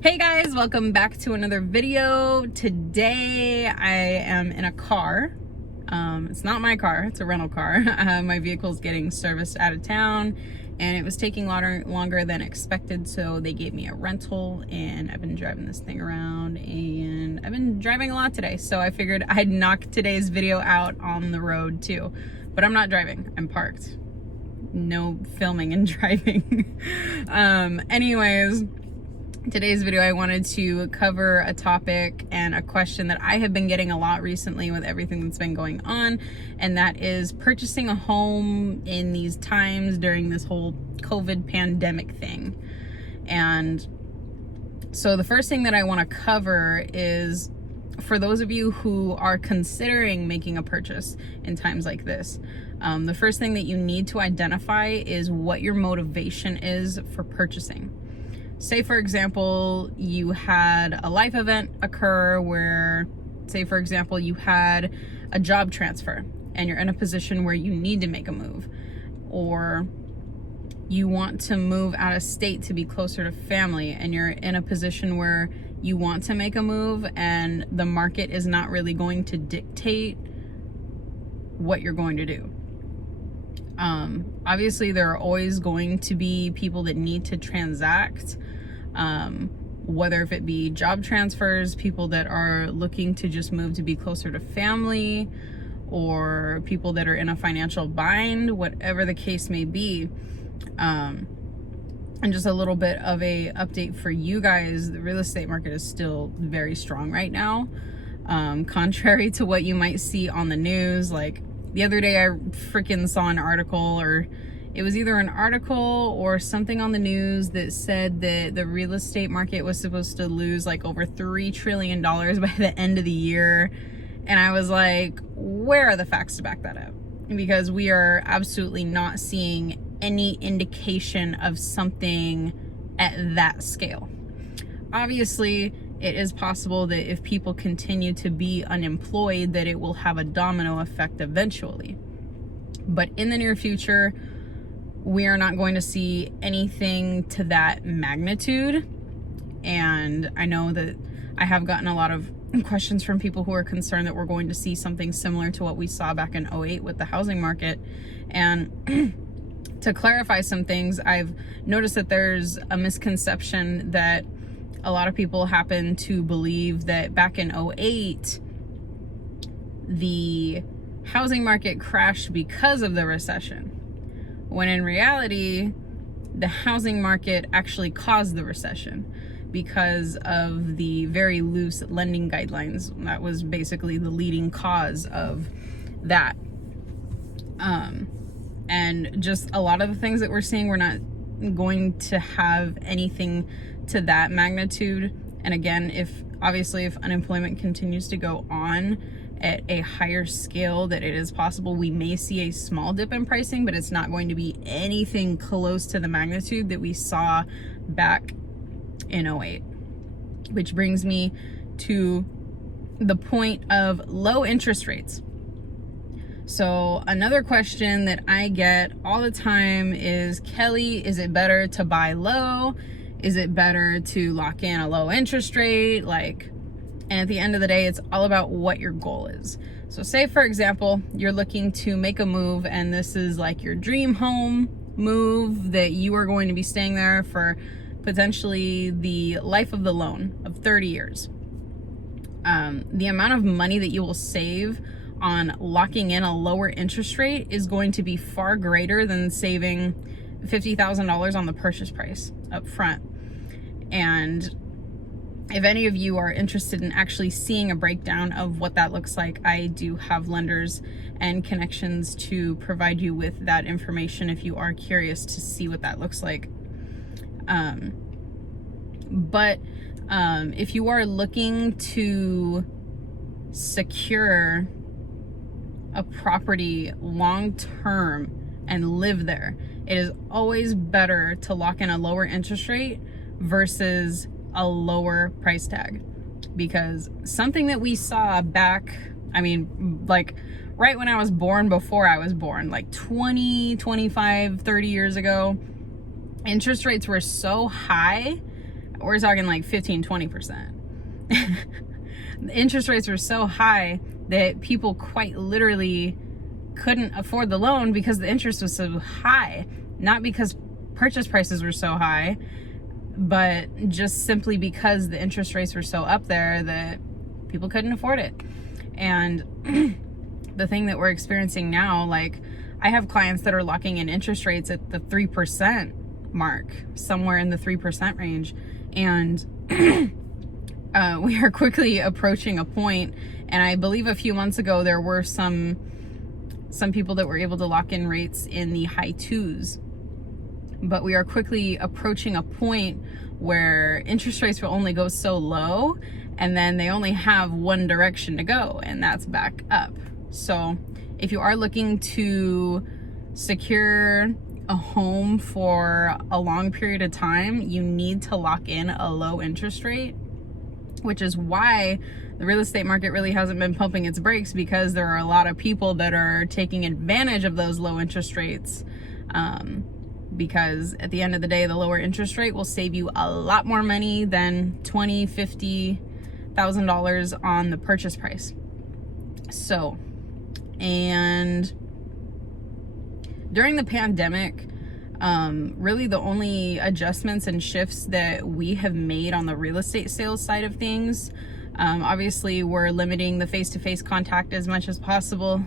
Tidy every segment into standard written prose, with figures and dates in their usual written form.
Hey guys, welcome back to another video. Today I am in a car. It's not my car, it's a rental car. My vehicle's getting serviced out of town and it was taking longer than expected, so they gave me a rental and I've been driving this thing around and I've been driving a lot today, so I figured I'd knock today's video out on the road too. But I'm not driving, I'm parked. No filming and driving. Anyways, today's video I wanted to cover a topic and a question that I have been getting a lot recently with everything that's been going on, and that is purchasing a home in these times during this whole COVID pandemic thing. And so the first thing that I want to cover is, for those of you who are considering making a purchase in times like this, the first thing that you need to identify is what your motivation is for purchasing. Say, for example, you had a life event occur where, say, for example, you had a job transfer and you're in a position where you need to make a move, or you want to move out of state to be closer to family and you're in a position where you want to make a move and the market is not really going to dictate what you're going to do. Obviously there are always going to be people that need to transact, whether if it be job transfers, people that are looking to just move to be closer to family, or people that are in a financial bind, whatever the case may be. And just a little bit of a update for you guys, the real estate market is still very strong right now. Contrary to what you might see on the news, like the other day I freaking saw an article, or it was either an article or something on the news that said that the real estate market was supposed to lose like over $3 trillion by the end of the year. And I was like, where are the facts to back that up? Because we are absolutely not seeing any indication of something at that scale. Obviously, it is possible that if people continue to be unemployed, that it will have a domino effect eventually. But in the near future, we are not going to see anything to that magnitude. And I know that I have gotten a lot of questions from people who are concerned that we're going to see something similar to what we saw back in 2008 with the housing market. And to clarify some things, I've noticed that there's a misconception that a lot of people happen to believe that back in 2008, the housing market crashed because of the recession, when in reality, the housing market actually caused the recession because of the very loose lending guidelines. That was basically the leading cause of that. And just a lot of the things that we're seeing, we're not going to have anything to that magnitude. And again, if unemployment continues to go on at a higher scale, that it is possible we may see a small dip in pricing, but it's not going to be anything close to the magnitude that we saw back in 2008. Which brings me to the point of low interest rates. So another question that I get all the time is, Kelly, is it better to buy low? Is it better to lock in a low interest rate? And at the end of the day, it's all about what your goal is. So say, for example, you're looking to make a move and this is like your dream home move, that you are going to be staying there for potentially the life of the loan of 30 years. The amount of money that you will save on locking in a lower interest rate is going to be far greater than saving $50,000 on the purchase price up front. And if any of you are interested in actually seeing a breakdown of what that looks like, I do have lenders and connections to provide you with that information if you are curious to see what that looks like. But if you are looking to secure a property long term and live there, it is always better to lock in a lower interest rate versus a lower price tag. Because something that we saw back, right when I was born, before I was born, like 20, 25, 30 years ago, interest rates were so high We're talking like 15-20%. The interest rates were so high that people quite literally couldn't afford the loan because the interest was so high. Not because purchase prices were so high, but just simply because the interest rates were so up there that people couldn't afford it. And the thing that we're experiencing now, like, I have clients that are locking in interest rates at the 3% mark, somewhere in the 3% range. And we are quickly approaching a point, and I believe a few months ago there were some people that were able to lock in rates in the high 2s. But we are quickly approaching a point where interest rates will only go so low, and then they only have one direction to go, and that's back up. So if you are looking to secure a home for a long period of time, you need to lock in a low interest rate, which is why the real estate market really hasn't been pumping its brakes, because there are a lot of people that are taking advantage of those low interest rates. Because at the end of the day, the lower interest rate will save you a lot more money than $20,000, $50,000 on the purchase price. So, and during the pandemic, really the only adjustments and shifts that we have made on the real estate sales side of things, obviously we're limiting the face-to-face contact as much as possible,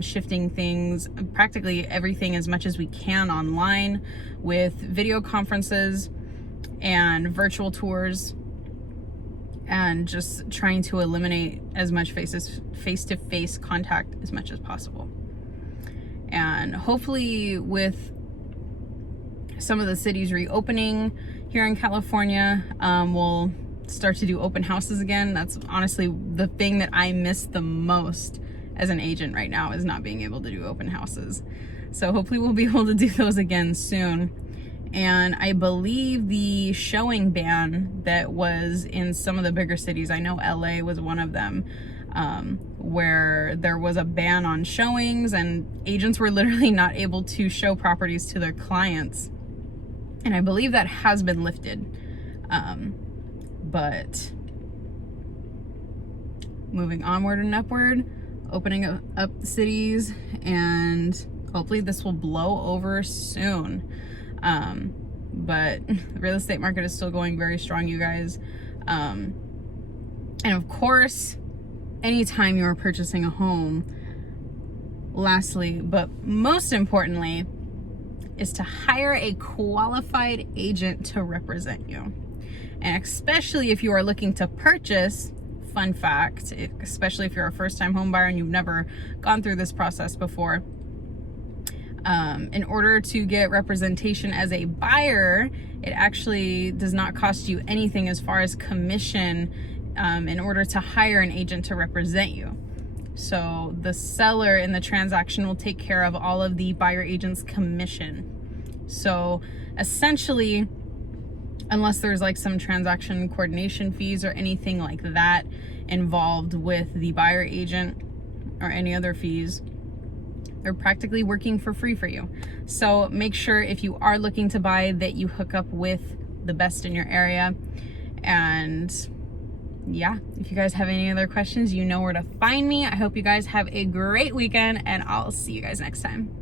shifting things, practically everything as much as we can online with video conferences and virtual tours, and just trying to eliminate as much face-to-face contact as much as possible. And hopefully with some of the cities reopening here in California, we'll start to do open houses again. That's honestly the thing that I miss the most as an agent right now, is not being able to do open houses. So hopefully we'll be able to do those again soon. And I believe the showing ban that was in some of the bigger cities, I know LA was one of them, where there was a ban on showings and agents were literally not able to show properties to their clients. And I believe that has been lifted. But moving onward and upward, opening up the cities, and hopefully this will blow over soon. But the real estate market is still going very strong, you guys. And of course, anytime you're purchasing a home, lastly, but most importantly, is to hire a qualified agent to represent you. And especially if you are looking to purchase, fun fact, especially if you're a first-time home buyer and you've never gone through this process before, in order to get representation as a buyer, it actually does not cost you anything as far as commission, in order to hire an agent to represent you. So the seller in the transaction will take care of all of the buyer agent's commission. So essentially, unless there's like some transaction coordination fees or anything like that involved with the buyer agent or any other fees, they're practically working for free for you. So make sure if you are looking to buy that you hook up with the best in your area. And yeah, if you guys have any other questions, you know where to find me. I hope you guys have a great weekend, and I'll see you guys next time.